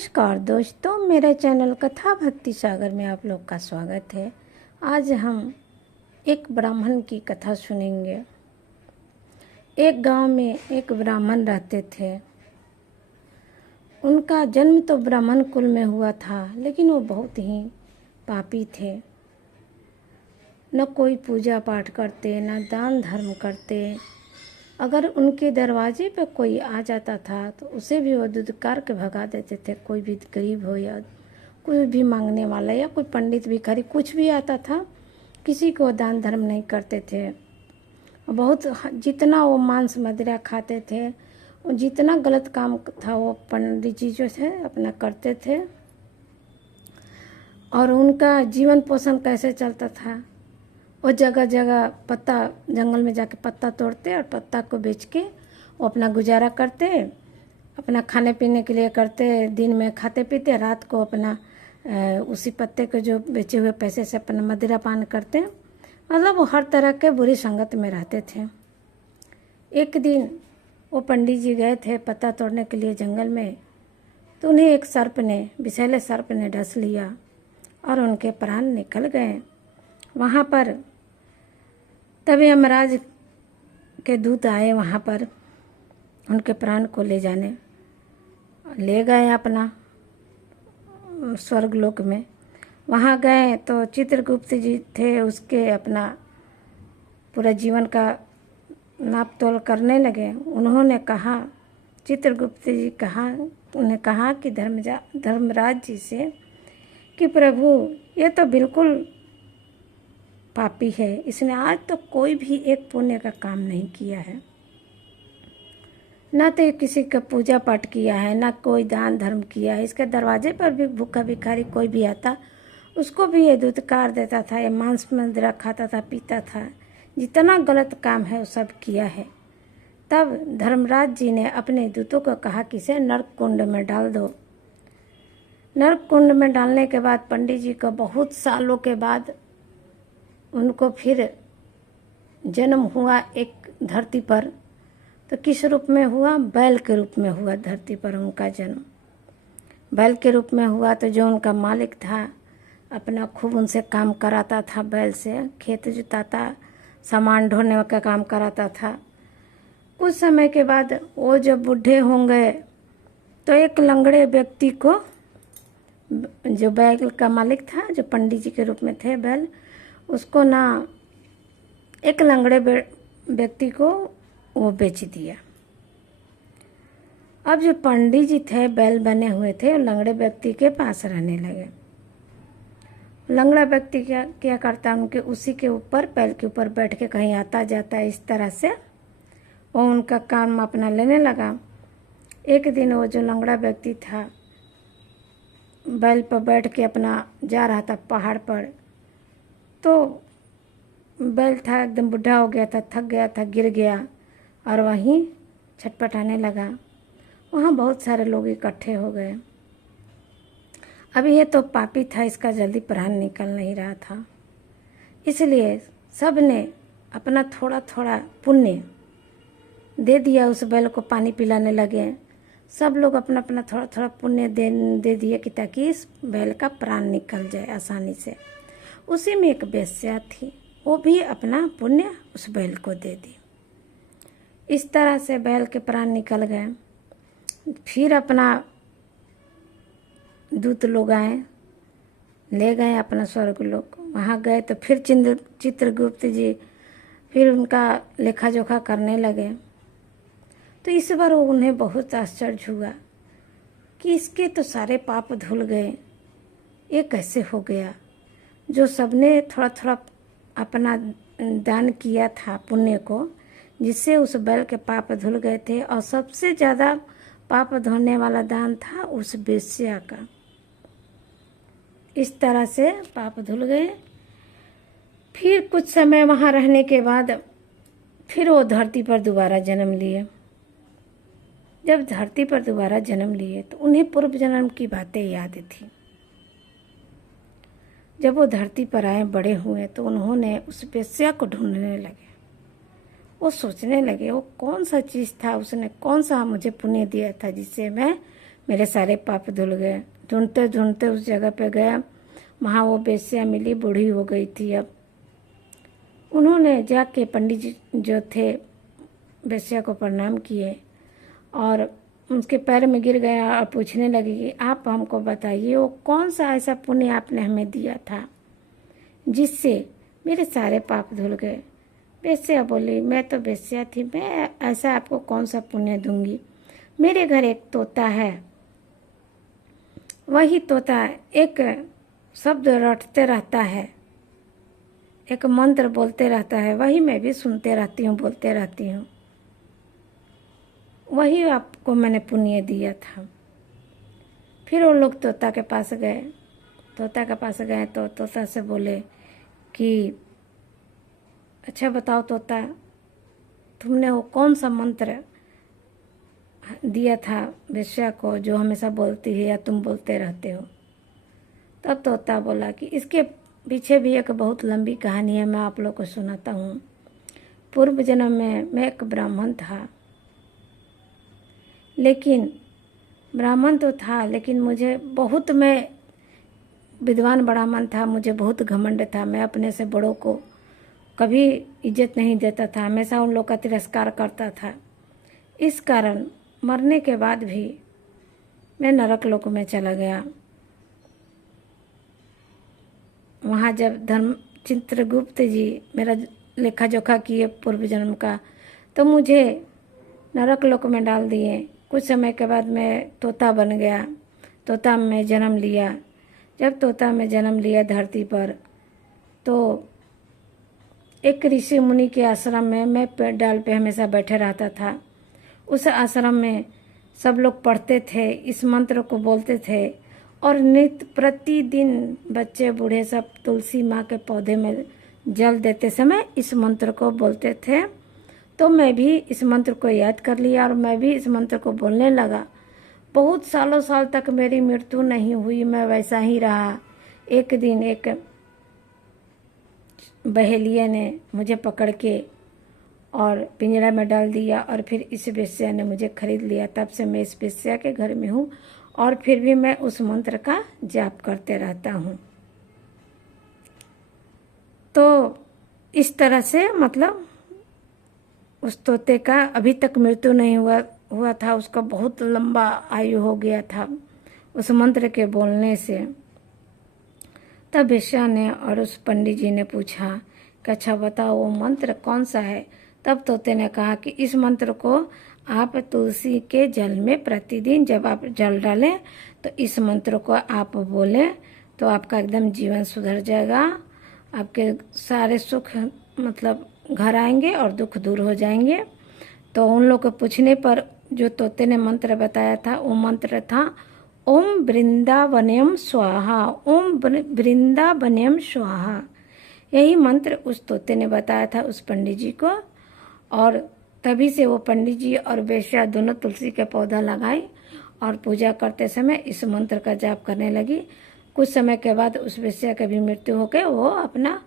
नमस्कार दोस्तों, मेरे चैनल कथा भक्ति सागर में आप लोग का स्वागत है। आज हम एक ब्राह्मण की कथा सुनेंगे। एक गांव में एक ब्राह्मण रहते थे। उनका जन्म तो ब्राह्मण कुल में हुआ था, लेकिन वो बहुत ही पापी थे। न कोई पूजा पाठ करते, न दान धर्म करते। अगर उनके दरवाजे पर कोई आ जाता था तो उसे भी वो दुदकार के भगा देते थे। कोई भी गरीब हो या कोई भी मांगने वाला या कोई पंडित भिखारी कुछ भी आता था, किसी को दान धर्म नहीं करते थे। बहुत जितना वो मांस मदिरा खाते थे, जितना गलत काम था वो पंडित जी जो थे अपना करते थे। और उनका जीवन पोषण कैसे चलता था, वो जगह जगह पत्ता, जंगल में जाके पत्ता तोड़ते और पत्ता को बेच के वो अपना गुजारा करते, अपना खाने पीने के लिए करते। दिन में खाते पीते, रात को अपना उसी पत्ते को जो बेचे हुए पैसे से अपना मदिरा पान करते। मतलब वो हर तरह के बुरी संगत में रहते थे। एक दिन वो पंडित जी गए थे पत्ता तोड़ने के लिए जंगल में, तो उन्हें एक सर्प ने, विषैले सर्प ने डस लिया और उनके प्राण निकल गए। वहाँ पर तभी यमराज के दूत आए, वहाँ पर उनके प्राण को ले गए अपना स्वर्गलोक में। वहाँ गए तो चित्रगुप्त जी थे, उसके अपना पूरा जीवन का नाप तोल करने लगे। उन्होंने कहा, चित्रगुप्त जी उन्हें कहा कि धर्मराज जी से कि प्रभु, ये तो बिल्कुल पापी है। इसने आज तो कोई भी एक पुण्य का काम नहीं किया है, ना तो किसी का पूजा पाठ किया है, ना कोई दान धर्म किया है। इसके दरवाजे पर भी भूखा भिखारी कोई भी आता, उसको भी ये दुत्कार देता था, ये मांस मदिरा खाता था, पीता था। जितना गलत काम है वो सब किया है। तब धर्मराज जी ने अपने दूतों को कहा कि इसे नरक कुंड में डाल दो। नरक कुंड में डालने के बाद पंडित जी को बहुत सालों के बाद उनको फिर जन्म हुआ एक धरती पर। तो किस रूप में हुआ? बैल के रूप में हुआ धरती पर उनका जन्म। बैल के रूप में हुआ तो जो उनका मालिक था अपना खूब उनसे काम कराता था, बैल से खेत जुताता, सामान ढोने का काम कराता था। कुछ समय के बाद वो जब बूढ़े होंगे तो एक लंगड़े व्यक्ति को, जो बैल का मालिक था, जो पंडित जी के रूप में थे बैल, उसको ना एक लंगड़े व्यक्ति को वो बेच दिया। अब जो पंडित जी थे बैल बने हुए थे, लंगड़े व्यक्ति के पास रहने लगे। लंगड़ा व्यक्ति क्या करता, उनके उसी के ऊपर, बैल के ऊपर बैठ के कहीं आता जाता, इस तरह से वो उनका काम अपना लेने लगा। एक दिन वो जो लंगड़ा व्यक्ति था बैल पर बैठ के अपना जा रहा था पहाड़ पर, तो बैल था एकदम बुढ़ा हो गया था, थक गया था, गिर गया और वहीं छटपटाने लगा। वहाँ बहुत सारे लोग इकट्ठे हो गए। अभी ये तो पापी था, इसका जल्दी प्राण निकल नहीं रहा था, इसलिए सब ने अपना थोड़ा थोड़ा पुण्य दे दिया। उस बैल को पानी पिलाने लगे। सब लोग अपना अपना थोड़ा थोड़ा पुण्य दे दिए कि ताकि इस बैल का प्राण निकल जाए आसानी से। उसी में एक वेश्या थी, वो भी अपना पुण्य उस बैल को दे दी। इस तरह से बैल के प्राण निकल गए। फिर अपना दूत लोग आए, ले गए अपना स्वर्गलोक। वहाँ गए तो फिर चित्रगुप्त जी फिर उनका लेखा जोखा करने लगे। तो इस बार उन्हें बहुत आश्चर्य हुआ कि इसके तो सारे पाप धुल गए, ये कैसे हो गया? जो सबने थोड़ा थोड़ा अपना दान किया था पुण्य को, जिससे उस बैल के पाप धुल गए थे, और सबसे ज़्यादा पाप धोने वाला दान था उस वेश्या का। इस तरह से पाप धुल गए। फिर कुछ समय वहाँ रहने के बाद फिर वो धरती पर दोबारा जन्म लिए। जब धरती पर दोबारा जन्म लिए तो उन्हें पूर्व जन्म की बातें याद थी। जब वो धरती पर आए, बड़े हुए, तो उन्होंने उस वेश्या को ढूंढने लगे। वो सोचने लगे वो कौन सा चीज़ था, उसने कौन सा मुझे पुण्य दिया था जिससे मैं मेरे सारे पाप धुल गए। ढूंढते ढूंढते उस जगह पे गया, वहाँ वो वेश्या मिली, बूढ़ी हो गई थी। अब उन्होंने जाके पंडित जी जो थे वेश्या को प्रणाम किए और उसके पैर में गिर गया और पूछने लगी कि आप हमको बताइए वो कौन सा ऐसा पुण्य आपने हमें दिया था जिससे मेरे सारे पाप धुल गए। वेश्या बोली, मैं तो वेश्या थी, मैं ऐसा आपको कौन सा पुण्य दूंगी। मेरे घर एक तोता है, वही तोता एक शब्द रटते रहता है, एक मंत्र बोलते रहता है, वही मैं भी सुनते रहती हूँ, बोलते रहती हूँ, वही आपको मैंने पुण्य दिया था। फिर वो लोग तोता के पास गए। तोता के पास गए तो तोता से बोले कि अच्छा बताओ तोता, तुमने वो कौन सा मंत्र दिया था वेश्या को जो हमेशा बोलती है या तुम बोलते रहते हो। तब तोता बोला कि इसके पीछे भी एक बहुत लंबी कहानी है, मैं आप लोग को सुनाता हूँ। पूर्व जन्म में मैं एक ब्राह्मण था, लेकिन ब्राह्मण तो था लेकिन मुझे बहुत, मैं विद्वान ब्राह्मण था, मुझे बहुत घमंड था। मैं अपने से बड़ों को कभी इज्जत नहीं देता था, हमेशा उन लोग का तिरस्कार करता था। इस कारण मरने के बाद भी मैं नरक लोक में चला गया। वहाँ जब धर्म चित्रगुप्त जी मेरा लेखा जोखा किए पूर्व जन्म का, तो मुझे नरक लोक में डाल दिए। कुछ समय के बाद मैं तोता बन गया, तोता में जन्म लिया। जब तोता में जन्म लिया धरती पर, तो एक ऋषि मुनि के आश्रम में मैं डाल पे हमेशा बैठे रहता था। उस आश्रम में सब लोग पढ़ते थे, इस मंत्र को बोलते थे और नित्य प्रतिदिन बच्चे बूढ़े सब तुलसी माँ के पौधे में जल देते समय इस मंत्र को बोलते थे। तो मैं भी इस मंत्र को याद कर लिया और मैं भी इस मंत्र को बोलने लगा। बहुत सालों साल तक मेरी मृत्यु नहीं हुई, मैं वैसा ही रहा। एक दिन एक बहेलिया ने मुझे पकड़ के और पिंजरा में डाल दिया और फिर इस वेश्या ने मुझे खरीद लिया। तब से मैं इस वेश्या के घर में हूँ और फिर भी मैं उस मंत्र का जाप करते रहता हूँ। तो इस तरह से मतलब उस तोते का अभी तक मृत्यु नहीं हुआ था, उसका बहुत लंबा आयु हो गया था उस मंत्र के बोलने से। तब वेश्या ने और उस पंडित जी ने पूछा कि अच्छा बताओ वो मंत्र कौन सा है। तब तोते ने कहा कि इस मंत्र को आप तुलसी के जल में प्रतिदिन जब आप जल डालें तो इस मंत्र को आप बोलें तो आपका एकदम जीवन सुधर जाएगा, आपके सारे सुख मतलब घर आएंगे और दुख दूर हो जाएंगे। तो उन लोग को पूछने पर जो तोते ने मंत्र बताया था वो मंत्र था ओम वृंदावनम स्वाहा, ओम वृंदावनम स्वाहा। यही मंत्र उस तोते ने बताया था उस पंडित जी को और तभी से वो पंडित जी और वेश्या दोनों तुलसी के पौधा लगाई और पूजा करते समय इस मंत्र का जाप करने लगी। कुछ समय के बाद उस वेश्या की भी मृत्यु हो गई, वो अपना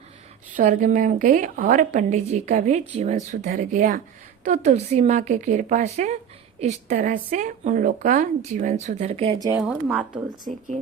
स्वर्ग में गई और पंडित जी का भी जीवन सुधर गया। तो तुलसी माँ की कृपा से इस तरह से उन लोग का जीवन सुधर गया। जय हो माँ तुलसी की।